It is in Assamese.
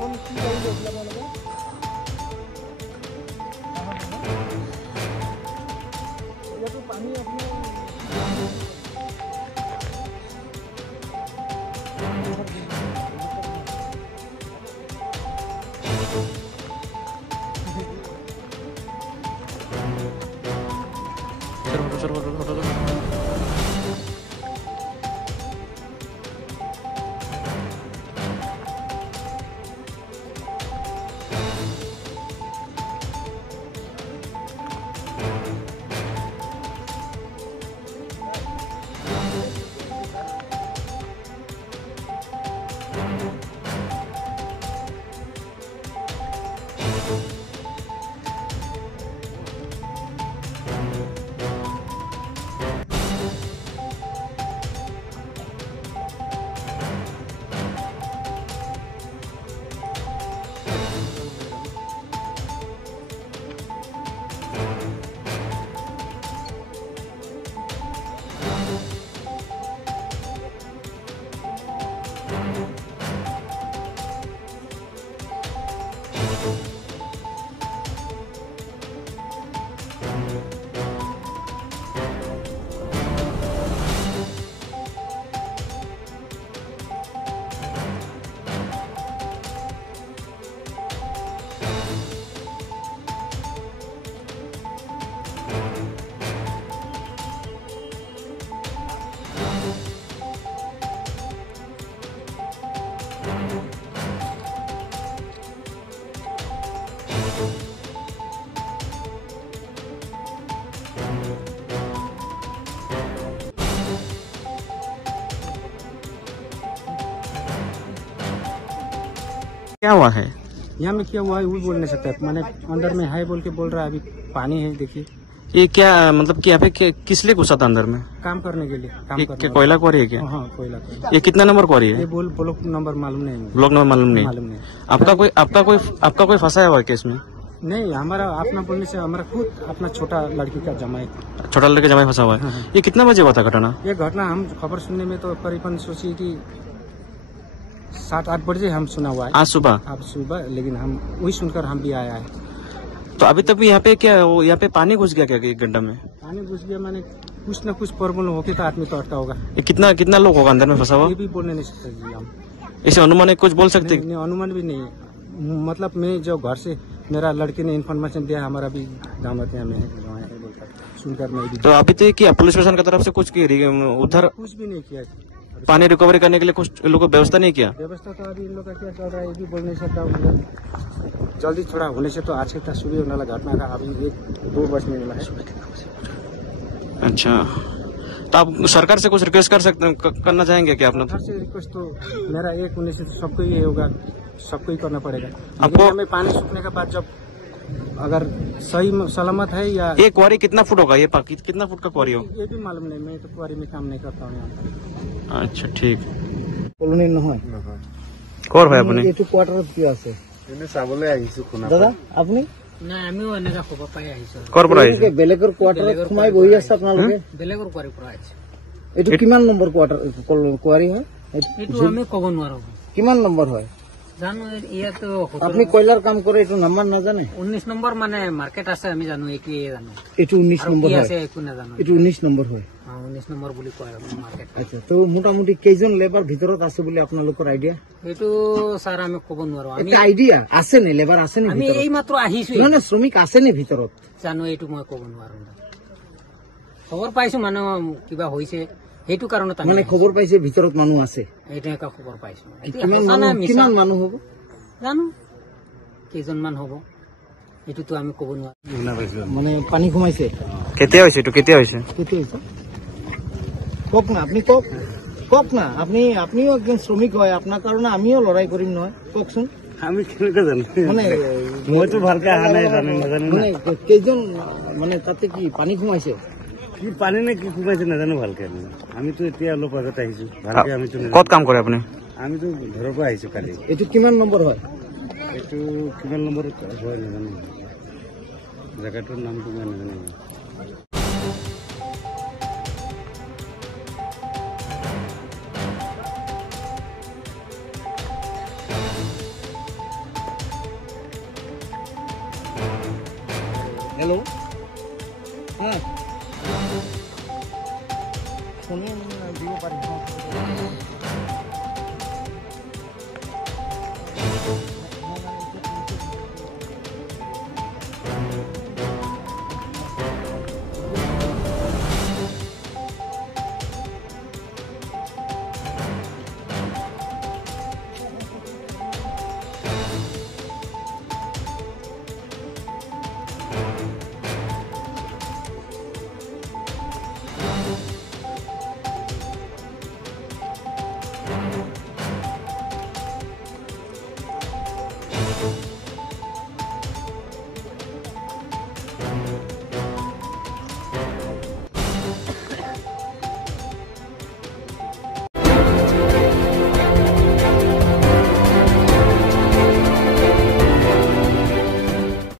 এখন কি গাড়ী লৈছিলে আপোনালোকে? ইয়াতো পানী আপোনাৰ क्या हुआ है? यहाँ में क्या हुआ है वो बोल नहीं सकता। मैंने अंदर में है बोल के बोल रहा है, अभी पानी है देखिए। ये क्या मतलब कि यहाँ पे किस लिए घुसा था अंदर में? काम करने के लिए। काम करने क्या कोयला क्वारी है क्या? हाँ कोयला क्वारी। ये कितना नंबर क्वारी है? ये ब्लॉक नंबर मालूम नहीं है। ब्लॉक नंबर मालूम नहीं। नहीं। आपका कोई फंसा हुआ है केस में? नहीं, हमारा अपना बोलने से हमारा खुद अपना छोटा लड़की का जमाई। छोटा लड़के जमाई फंसा हुआ है। ये कितना बजे हुआ था घटना? ये घटना हम खबर सुनने में तो करीबन सोचिए कि 7-8 बजे हम सुना हुआ है। आज सुबह? आज सुबह, लेकिन हम वही सुनकर हम भी आया है। तो अभी तक यहाँ पे क्या यहाँ पे पानी घुस गया क्या एक घंटा में? पानी घुस गया, मैंने कुछ न कुछ प्रॉब्लम होके तो आदमी तो अटका होगा। ये कितना लोग होगा अंदर में फंसा हुआ? ये भी बोलने नहीं सकते जी हम। इसे अनुमान कुछ बोल सकते? नहीं, अनुमान भी नहीं है। मतलब मैं जो घर से मेरा लड़के ने इन्फॉर्मेशन दिया, हमारा भी दामतिया में सुनकर मैं भी। तो अभी तक क्या पुलिस प्रशासन की तरफ से कुछ उधर कुछ भी नहीं किया। पानी रिकवरी करने के लिए कुछ लोगों को व्यवस्था नहीं किया? व्यवस्था तो अभी इन लोग का क्या चल रहा है ये भी बोल नहीं सकता। जल्दी थोड़ा होने से तो आज तक शुरू होने वाला घटना का अभी 1-2 बजने वाला है। अच्छा, तो आप सरकार से कुछ रिक्वेस्ट करना चाहेंगे क्या? अपना सरकार से रिक्वेस्ट तो मेरा एक होने से सबको ही होगा, सबको ही करना पड़ेगा। आपको हमें पानी सूखने के बाद जब अगर सही सलामत है या ये क्वारी कितना फुट होगा? ये कितना फुट का क्वारी हो? ये भी मालूम नहीं, मैं तो क्वारी में काम नहीं करता हूँ यहाँ। अच्छा ठीक। কলোনী নহয় কৰ হয় আপুনি? এইটো কোৱাৰ্টাৰত কি আছে? এনে চাবলৈ আহিছো খুনা। দাদা আপুনি? না আমিও এনেকা খবৰ পাই আহিছো। কৰ পৰা আহিছে? বেলেগৰ কোৱাৰ্টাৰত সোমাই বহি আছে আপোনালোকে? বেলেগৰ কোৱাৰী পৰা আহিছে। এইটো কিমান নম্বৰ কোৱাৰ্টাৰ কোৱাৰী হয়? এইটো আমি ক'ব নোৱাৰো। কিমান নম্বৰ হয়? জানো ইয়াতো আপুনি কয়লাৰ কাম কৰে, এইটো নম্বৰ নাজানে? 19 নম্বৰ মানে মাৰ্কেট আছে, আমি জানো এইটোৱে জানো। এইটো 19 নম্বৰ হয়? আছে একো নাজানো। এইটো 19 নম্বৰ হয়। 19 নম্বৰ বুলি কয় মাৰ্কেট। আচ্ছা, তো মোটামুটি কেইজন লেবাৰ ভিতৰত আছে বুলি আপোনালোকৰ আইডিয়া? এইটো স্যাৰ আমি ক'ব নোৱাৰো। আমি আইডিয়া আছে নে লেবাৰ আছে নে? আমি এই মাত্ৰ আহিছো। মানে শ্ৰমিক আছে নে ভিতৰত? জানো এইটো মই ক'ব নোৱাৰো। খবৰ পাইছো মানে কিবা হৈছে, সেইটো কাৰণত মানে খবৰ পাইছে ভিতৰত মানুহ আছে। এইটা খবৰ পাইছো। কিমান মানুহ হ'ব জানো, কেইজনমান হ'ব এইটোতো আমি ক'ব নোৱাৰো। মানে পানী সোমাইছে কেতিয়া হৈছে? এইটো কেতিয়া হৈছে? কওক না, আপনি কওক না। আপনিও একজন শ্রমিক হয়, আপনার কারণে আমিও লড়াই করিম নহয়, কওকচোন। আমি কেনেকে জানো মানে মইতো ভালকে অহা নাই, জানো নাজানো। মানে কেইজন মানে তাতে কি পানী সোমাইছে? কি পানী নে কি সোমাইছে নাজানো ভালকে। আমিতো এতিয়া অলপ আগত আহিছো, ভালকে আমিতো ক'ত কাম কৰে আপুনি? আমিতো ঘৰৰ পৰা আহিছো কালি। এইটো কিমান নম্বৰ হয়? এইটো কিমান নম্বৰ হয় নাজানো, জেগাটোৰ নামটো মই নাজানো। हेलो हाँ শুনিয়ে দিব পাৰি